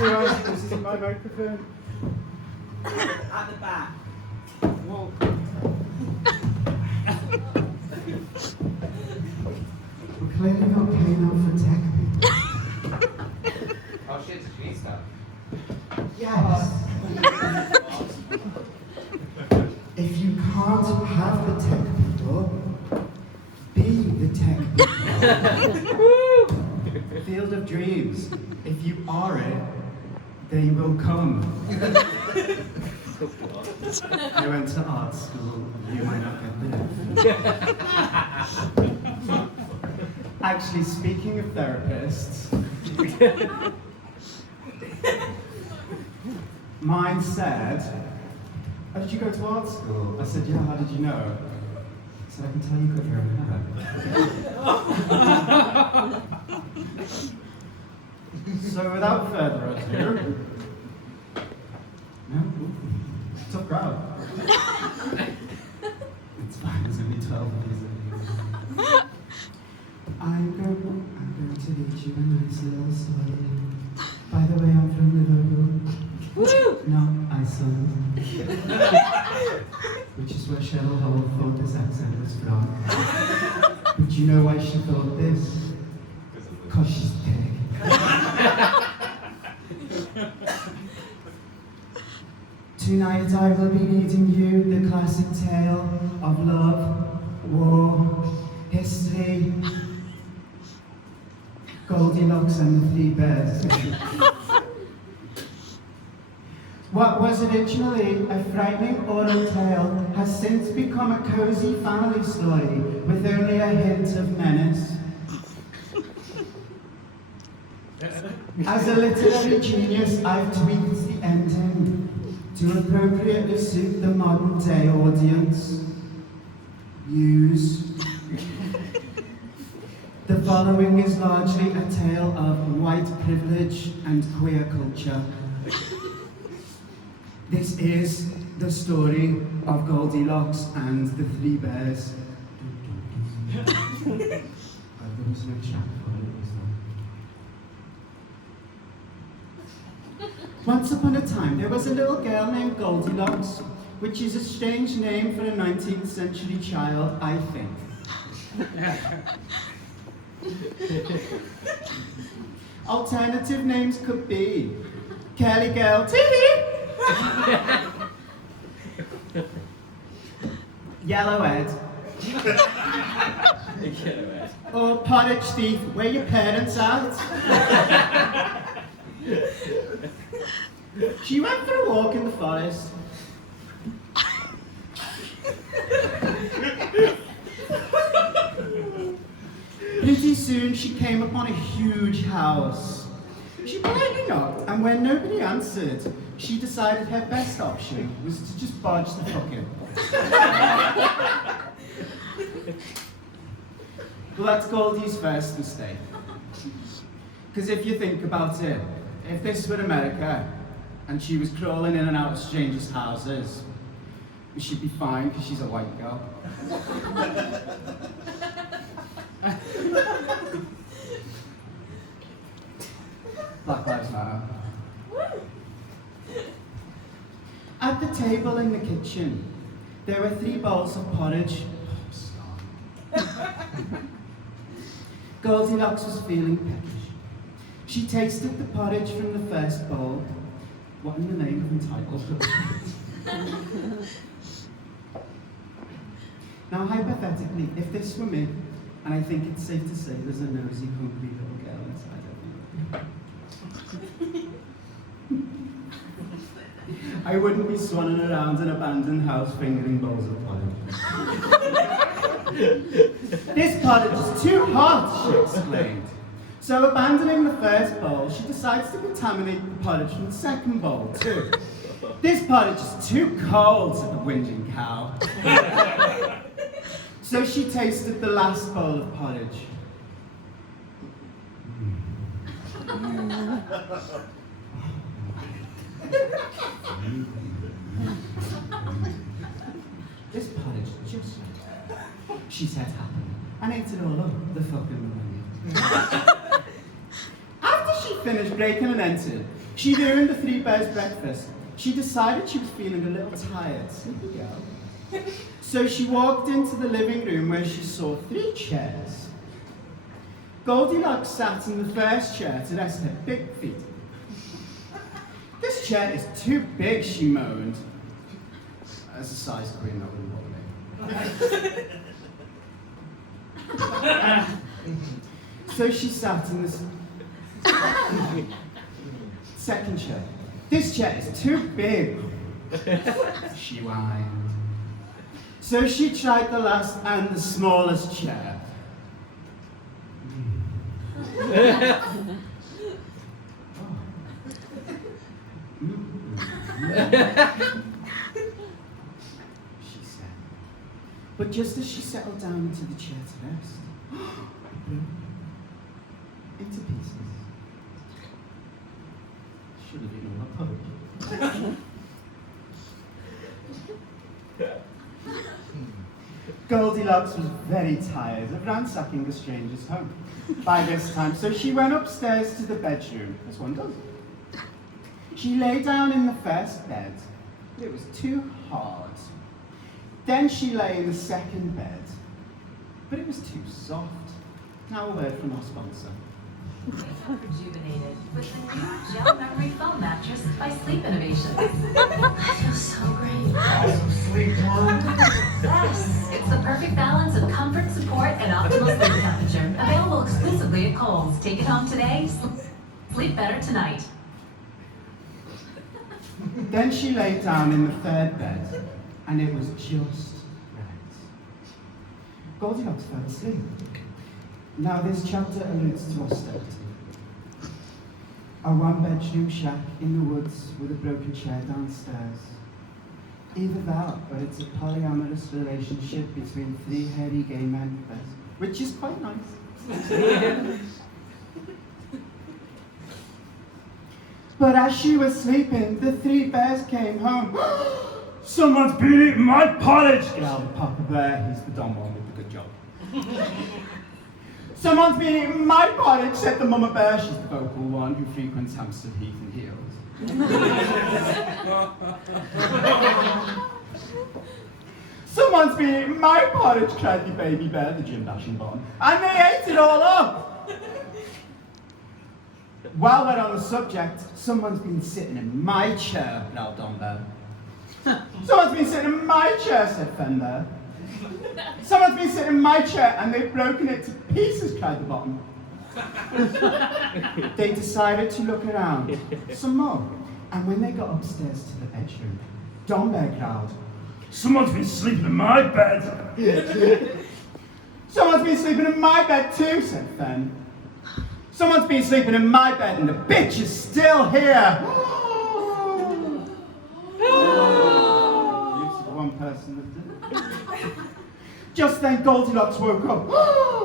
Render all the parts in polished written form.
This isn't my microphone. At the back. Whoa. We're clearly not paying out for tech people. Oh shit, did you need stuff? Yes. If you can't have the tech people, be the tech people. Field of dreams. If you are it, they will come. I went to art school. You might not get there. Actually, speaking of therapists, mine said, "Oh, did you go to art school?" I said, "Yeah, how did you know?" He said, "I can tell you got your own hair." So without further ado, no, tough crowd. It's fine, there's only 12 of these. I'm going to read you a nice little story. By the way, I'm from Liverpool. Woo! Not Iceland. Which is where Cheryl Hole thought this accent was from. But do you know why she thought this? Because she's pig. Tonight I will be reading you the classic tale of love, war, history, Goldilocks and the 3 bears. What was originally a frightening oral tale has since become a cozy family story with only a hint of menace. As a literary genius, I've tweaked the ending to appropriately suit the modern day audience. Use. The following is largely a tale of white privilege and queer culture. This is the story of Goldilocks and the 3 bears. Once upon a time, there was a little girl named Goldilocks, which is a strange name for a 19th century child, I think. Alternative names could be Curly Girl TV, Yellowhead, or Porridge Thief, where your parents at. She went for a walk in the forest. Pretty soon she came upon a huge house. She politely knocked, and when nobody answered, she decided her best option was to just barge the fuck in. Well, that's Goldie's first mistake. Because if you think about it, if this were America, and she was crawling in and out of strangers' houses, she'd be fine because she's a white girl. Black Lives Matter. At the table in the kitchen, there were 3 bowls of porridge. Goldilocks was feeling peckish. She tasted the porridge from the first bowl. What in the name of entitled? Now, hypothetically, if this were me, and I think it's safe to say there's a nosy, hungry little girl inside of me, I wouldn't be swanning around an abandoned house fingering bowls of porridge. This porridge is too hot, she exclaimed. So abandoning the first bowl, she decides to contaminate the porridge from the second bowl too. This porridge is too cold, said the whinging cow. So she tasted the last bowl of porridge. This porridge is just right, she said happily, and ate it all up, the fucking millennium. After she finished breaking and entered, she ruined the three bears' breakfast. She decided she was feeling a little tired, sleepy girl. So she walked into the living room where she saw 3 chairs. Goldilocks sat in the first chair to rest her big feet. This chair is too big, she moaned. As a size queen, that wouldn't bother me. So she sat in this second chair. This chair is too big, she whined. So she tried the last and the smallest chair. She said. But just as she settled down into the chair to rest, it blew into pieces. Should have been on my porridge. Goldilocks was very tired of ransacking the stranger's home by this time, so she went upstairs to the bedroom, as one does. She lay down in the first bed, but it was too hard. Then she lay in the second bed, but it was too soft. Now a word from our sponsor. Rejuvenated with the new gel memory foam mattress by Sleep Innovations. I feel so great. Sleep one. Yes, it's the perfect balance of comfort, support, and optimal sleep temperature. Available exclusively at Kohl's. Take it home today. Sleep better tonight. Then she lay down in the third bed, and it was just right. Goldilocks fell asleep. Now this chapter alludes to austerity. A one-bedroom shack in the woods with a broken chair downstairs. Either that, or it's a polyamorous relationship between 3 hairy gay men, which is quite nice. But as she was sleeping, the 3 bears came home. Someone's been eating my porridge, growled the Papa Bear. He's the dumb one with the good job. Someone's been eating my porridge, said the Mama Bear. She's the vocal one who frequents Hampstead Heath in heels. Someone's been eating my porridge, cried the baby bear, the gym dashing bomb, and they ate it all up. While we're on the subject, someone's been sitting in my chair, growled Don Bear. Someone's been sitting in my chair, said Fender. Someone's been sitting in my chair and they've broken it to pieces, cried the bottom. They decided to look around some more, and when they got upstairs to the bedroom, Don Bear growled, "Someone's been sleeping in my bed." "Someone's been sleeping in my bed too," said Fen. "Someone's been sleeping in my bed and the bitch is still here." It's the one person that did it. Just then Goldilocks woke up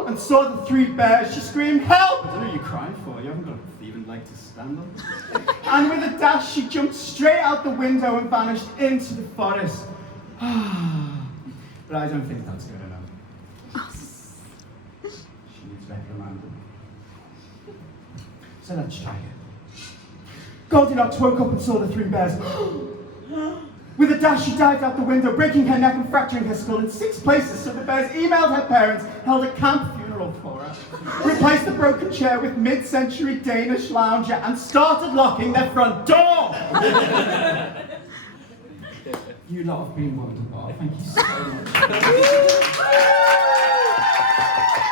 and saw the 3 bears. She screamed, "Help!" "I don't know what you're crying for. You haven't got a thieving leg to stand on." And with a dash, she jumped straight out the window and vanished into the forest. But I don't think that's good enough. She needs reprimanding. So let's try it. Goldilocks woke up and saw the 3 bears. With a dash, she dived out the window, breaking her neck and fracturing her skull in 6 places, so the bears emailed her parents, held a camp funeral for her, replaced the broken chair with mid-century Danish lounger, and started locking their front door. You lot have been wonderful. Thank you so much.